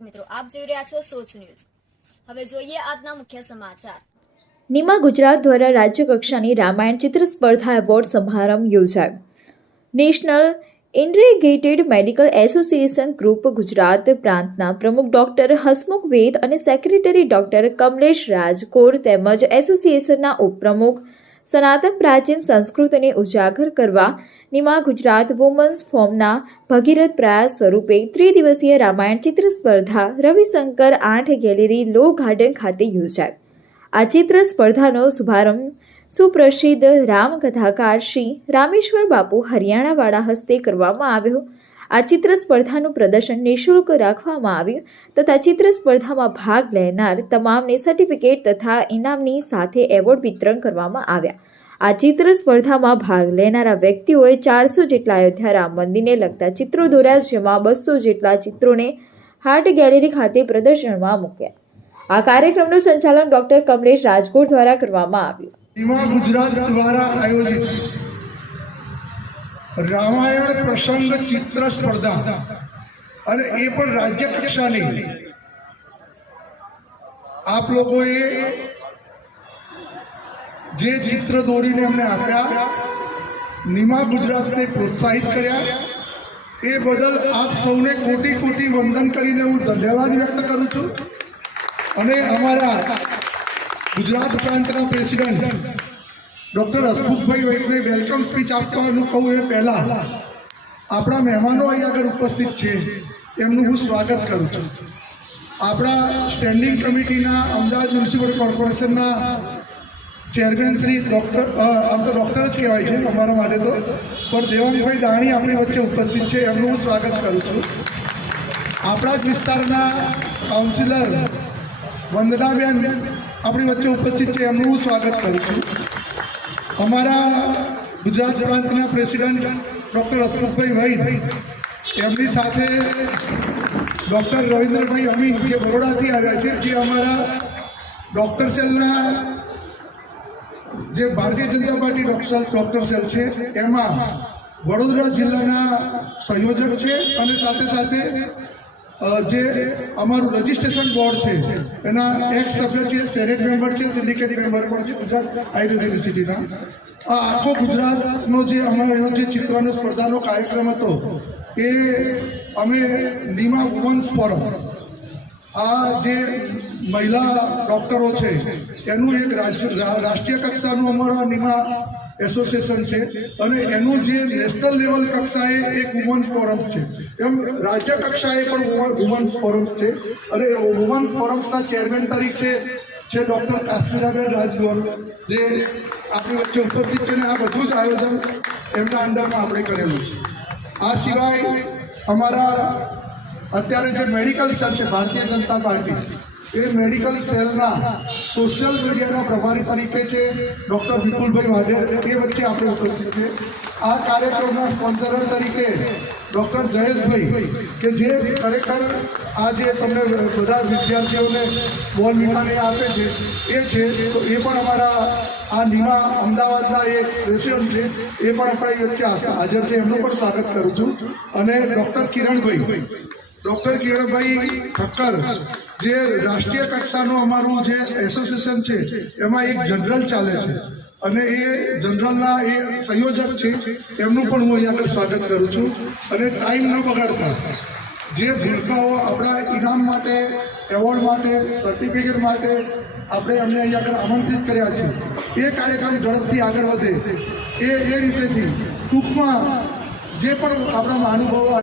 દર્શક મિત્રો, આપ જોઈ રહ્યા છો સોચ ન્યૂઝ. હવે જોઈએ આજના મુખ્ય સમાચાર. નિમા ગુજરાત દ્વારા રાજ્ય કક્ષાની રામાયણ ચિત્ર સ્પર્ધા એવોર્ડ સમારંભ યોજાયો. National integrated medical association group Gujarat પ્રાંતના પ્રમુખ ડોક્ટર હસમુખ વેદ અને સેક્રેટરી ડોક્ટર કમલેશ રાજકોર તેમજ એસોસિએશનના ઉપપ્રમુખ સનાતન પ્રાચીન સંસ્કૃતિને ઉજાગર કરવા નિમા ગુજરાત વુમન્સ ફોર્મના ભગીરથ પ્રયાસ સ્વરૂપે ત્રિદિવસીય રામાયણ ચિત્ર સ્પર્ધા રવિશંકર આઠ ગેલેરી લો ગાર્ડન ખાતે યોજાઈ આ ચિત્ર સ્પર્ધાનો શુભારંભ સુપ્રસિદ્ધ રામકથાકાર શ્રી રામેશ્વર બાપુ હરિયાણાવાળા હસ્તે કરવામાં આવ્યો. આ ચિત્ર સ્પર્ધાનું પ્રદર્શન નિઃશુલ્ક રાખવામાં આવ્યું તથા ચિત્ર સ્પર્ધામાં ભાગ લેનાર તમામને સર્ટિફિકેટ તથા ઇનામની સાથે એવોર્ડ વિતરણ કરવામાં આવ્યા. આ ચિત્ર સ્પર્ધામાં ભાગ લેનારા વ્યક્તિઓએ ચારસો જેટલા અયોધ્યા રામ મંદિરને લગતા ચિત્રો દોર્યા જેમાં બસો જેટલા ચિત્રોને હાર્ટ ગેલેરી ખાતે પ્રદર્શનમાં મૂક્યા. આ કાર્યક્રમનું સંચાલન ડોક્ટર કમલેશ રાજકોટ દ્વારા કરવામાં આવ્યું. ગુજરાત દ્વારા આયોજિત રામાયણ પ્રસંગ ચિત્ર સ્પર્ધા. અને એ પણ રાજ્ય કક્ષાની. આપ લોકોએ જે ચિત્ર દોરીને અમને આપ્યા, નિમા ગુજરાતને પ્રોત્સાહિત કર્યા. એ બદલ આપ સૌને કોટી કોટી વંદન કરીને હું ધન્યવાદ વ્યક્ત કરું છું. અને અમારા ગુજરાત પ્રાંતના પ્રેસિડેન્ટ ડૉક્ટર હસમુખભાઈ વૈદને વેલકમ સ્પીચ આપવાનું કહું એ પહેલાં. આપણા મહેમાનો અહીં આગળ ઉપસ્થિત છે. એમનું હું સ્વાગત કરું છું. આપણા સ્ટેન્ડિંગ કમિટીના અમદાવાદ મ્યુનિસિપલ કોર્પોરેશનના ચેરમેન શ્રી ડૉક્ટર આમ તો ડૉક્ટર જ કહેવાય છે અમારા માટે તો. પણ દેવાંગભાઈ દાણી આપણી વચ્ચે ઉપસ્થિત છે. એમનું હું સ્વાગત કરું છું. આપણા જ વિસ્તારના કાઉન્સિલર વંદનાબેન આપણી વચ્ચે ઉપસ્થિત છે. એમનું હું સ્વાગત કરું છું. અમારા ગુજરાત પ્રાંતના પ્રેસિડેન્ટ ડૉક્ટર હસમુખભાઈ વૈદ એમની સાથે ડૉક્ટર રવિન્દ્રભાઈ અમીન જે બરોડાથી આવ્યા છે, જે અમારા ડૉક્ટર સેલના જે ભારતીય જનતા પાર્ટી ડૉક્ટર સેલ છે, એમાં વડોદરા જિલ્લાના સંયોજક છે અને સાથે સાથે જે અમારું રજિસ્ટ્રેશન બોર્ડ છે, એના એક સભ્ય છે, સેનેટ મેમ્બર છે, સિન્ડિકેટ મેમ્બર પણ છે, ગુજરાત આયુર્વેદ યુનિવર્સિટીના. આ આખો ગુજરાતનો જે અમારો જે ચિત્રનો સ્પર્ધાનો કાર્યક્રમ હતો, એ અમે નીમા વુમન્સ ફોરમ, આ જે મહિલા ડૉક્ટરો છે, એનું એક રાષ્ટ્ર- રાષ્ટ્રીય કક્ષાનું અમારો નિમા એસોસિએશન છે અને એનું જે નેશનલ લેવલ કક્ષાએ એક વુમન્સ ફોરમ્સ છે. એમ રાજ્ય કક્ષાએ પણ વુમન્સ ફોરમ્સ છે. અને વુમન્સ ફોરમ્સના ચેરમેન તરીકે છે ડૉક્ટર કાશ્મીરાબેન રાજગોર, જે આપણી વચ્ચે ઉપસ્થિત છે ને આ બધું જ આયોજન એમના અંડરમાં આપણે કરેલું છે. આ સિવાય અમારા અત્યારે જે મેડિકલ સેલ છે, ભારતીય જનતા પાર્ટી એ મેડિકલ સેલના સોશિયલ મીડિયાના પ્રભારી તરીકે છે ડૉક્ટર વિપુલભાઈ વાઢેર. એ વચ્ચે આપણે ઉપસ્થિત છે. આ કાર્યક્રમના સ્પોન્સર તરીકે ડૉક્ટર જયેશભાઈ કે જે ખરેખર આ જે તમને બધા વિદ્યાર્થીઓને બોલ મીઠાને આપે છે, એ છે. તો એ પણ અમારા આ નીમા અમદાવાદના એક રેસ્ટોરન્ટ છે. એ પણ આપણા વચ્ચે હાજર છે. એમનું પણ સ્વાગત કરું છું. અને ડૉક્ટર કિરણભાઈ. ડૉક્ટર કિરણભાઈ ઠક્કર. જે રાષ્ટ્રીય કક્ષાનું અમારું જે એસોસિએશન છે, એમાં એક જનરલ ચાલે છે. અને એ જનરલના એ સંયોજક છે, એમનું પણ હું અહીંયા આગળ સ્વાગત કરું છું. અને ટાઈમ ન બગાડતા, જે ભૂલકાઓ આપણા ઇનામ માટે, એવોર્ડ માટે, સર્ટિફિકેટ માટે આપણે એમને અહીંયા આગળ આમંત્રિત કર્યા છે. એ કાર્યક્રમ ઝડપથી આગળ વધે. એ એ રીતેથી ટૂંકમાં જે પણ આપણા મહાનુભાવો